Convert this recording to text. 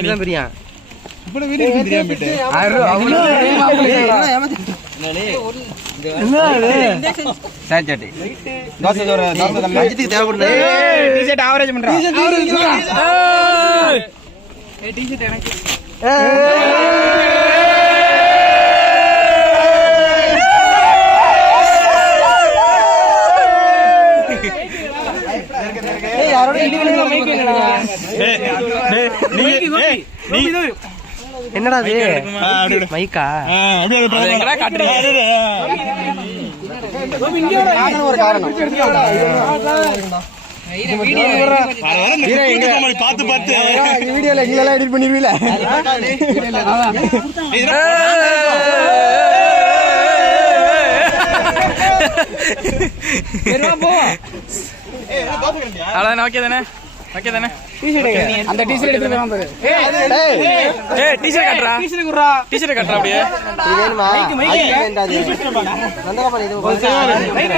எப்படி பிரியா என்னடா மைக்கா ஒரு காரணம் பார்த்து பார்த்து வீடியோல எங்களெல்லாம் எடிட் பண்ணிருவீல அவ்வளவுதானே ஓகே தானே ஓகே தானே அந்த டீ-ஷர்ட் எடுத்து போறான் பாரு ஏய் டீ-ஷர்ட் கட்டறா டீ-ஷர்ட் கட்டறா அப்படியே இது வேணுமா மைக் வேண்டாது நந்தகமணி இது மைக்